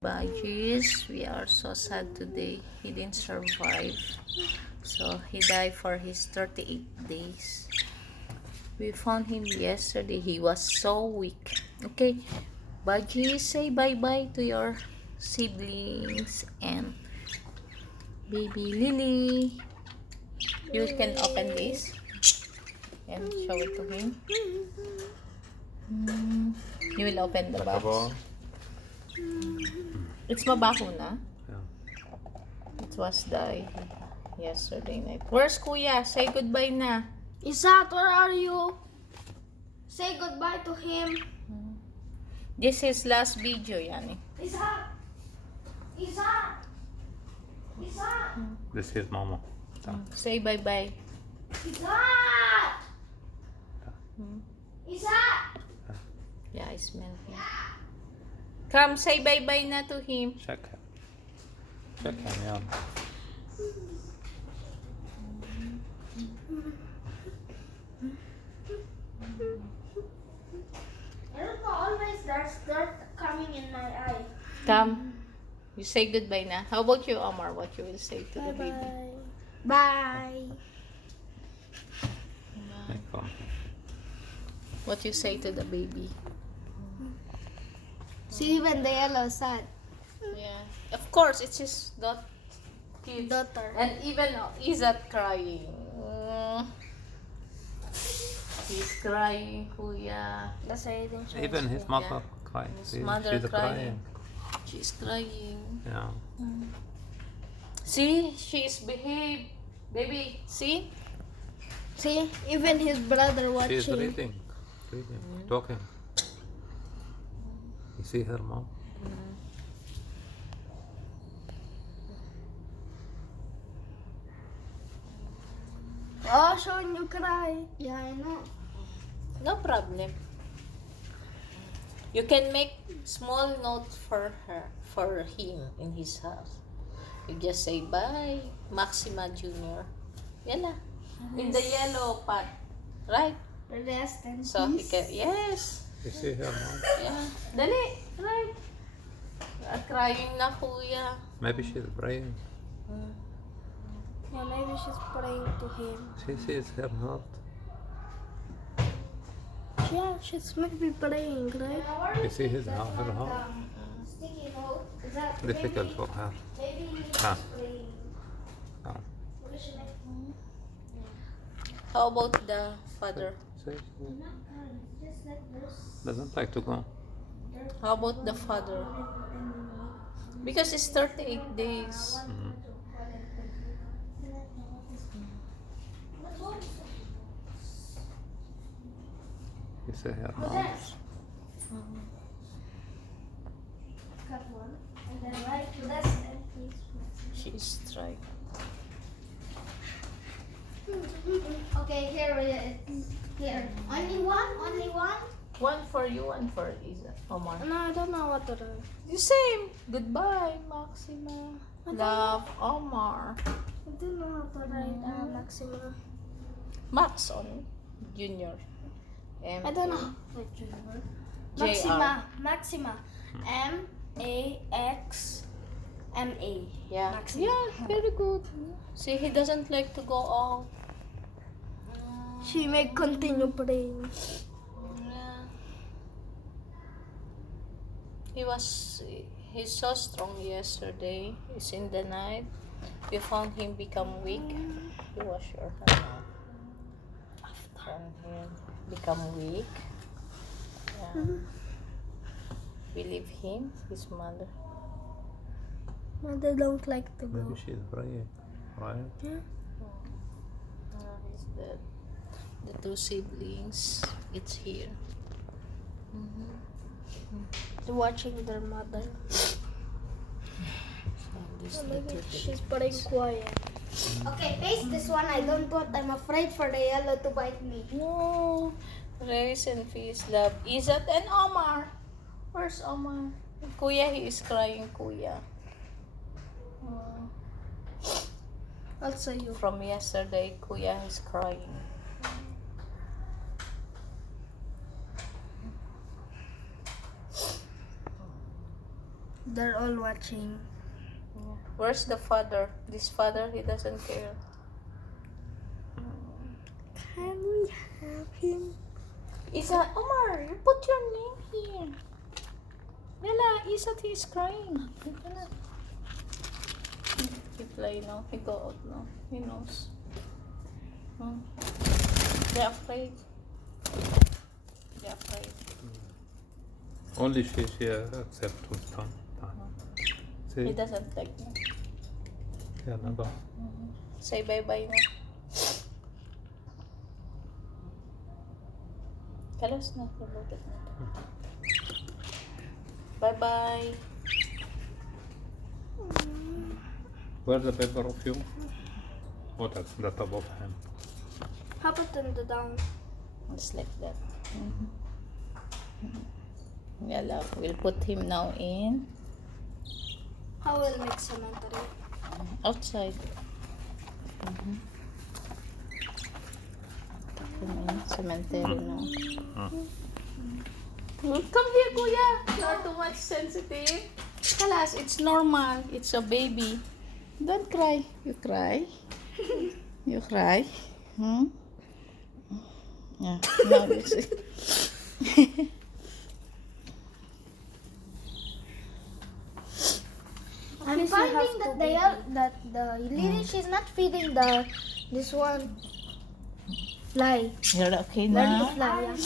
Budgies, we are so sad today. He didn't survive. So he died for his 38 days. We found him yesterday. He was so weak. Okay, Budgies, say bye-bye to your siblings and baby Lily. You can open this and show it to him. You will open the box. It's mabaho na. Yeah. It was died yesterday night. Where's Kuya? Say goodbye na. Izzat, where are you? Say goodbye to him. This is last video yan eh. Izzat! Izzat! Izzat! This is Mama. Say bye-bye. Izzat! Izzat! Yeah, I smell him. Come, say bye-bye na to him. Check him. Check him, yeah. I don't know, always there's dirt coming in my eye. Come. You say goodbye na. How about you, Omar? What you will say to the baby? Bye. Thank you. What you say to the baby? See, even the yellow sad. Yeah. Of course, it's his Daughter. And even Izzat crying. He's crying, Kuya. That's why I didn't show Even his mother Yeah. crying. His See, mother she's crying. She's crying. Yeah. See, she's behaved. Baby, see? See, even his brother She's watching. reading. Talking. You see her, Mom? Oh, showing you cry. Yeah, I know. No problem. You can make small notes for him in his house. You just say bye, Maxima Junior. Yan na. In the yellow pot. Right? Rest and So he peace. can, yes. You see her, Mom? Yeah. Dali. Right. Crying na, Kuya. Maybe she's praying. Yeah, maybe she's praying to him. She sees her heart. Yeah, she's maybe praying, right? You see his heart, her heart. Sticky note. Is that Difficult for her. maybe he's Ah. praying? Oh. What is she like? How about the father? See, Not crying, just like this. doesn't like to go. How about the father? Because it's 38 days. You see her, Mom? Cut one, and then right to this and please. She's trying. Okay, here it is. Here. Only one? Only one? One for you, one for Izzat. Omar. No, I don't know what to do. The same. Goodbye, Maxima. Love, Omar. I don't know how to write Maxima. Max on Junior. I don't know. JR. Maxima. Maxima. M-A-X-M-A. Yeah. Maxima. Yeah, very good. See, he doesn't like to go out. She may continue praying. Yeah. He's so strong yesterday. It's in the night. We found him become weak. You wash your hand now. Found him become weak. Yeah. We leave him, his mother. Mother don't like to go. Maybe she's praying, right? He's dead. The two siblings, it's here. They're watching their mother. So this the Maybe two she's praying quiet. Okay, face this one. I don't want. I'm afraid for the yellow to bite me. No. Race and peace, love. Izzat and Omar. Where's Omar? Kuya, he is crying, Kuya. Also you. From yesterday, Kuya is crying. They're all watching. Where's the father? This father, he doesn't care. Can we have him? Izzat, Omar, you put your name here. Yala, Izzat, he's crying. Yala. He play now. He go out now. He knows. They're afraid. They're afraid. Only she accepts to stand. He See? doesn't like me. Yeah, no, go. Say bye-bye na. Kalos na. Kalutot na. Bye-bye. Where's the paper of you? Oh, that's the top of him. How about on the down? Just like that. Yala, we'll put him now in How will make cemetery? outside. Put him in cemetery now. Come here, Kuya. You are too much sensitive. Kalas, it's normal. It's a baby. Don't cry. You cry? You cry? Yeah. Now you see. I'm finding that the lady, she's not feeding this one fly. You're okay Learn to now? fly. Yeah.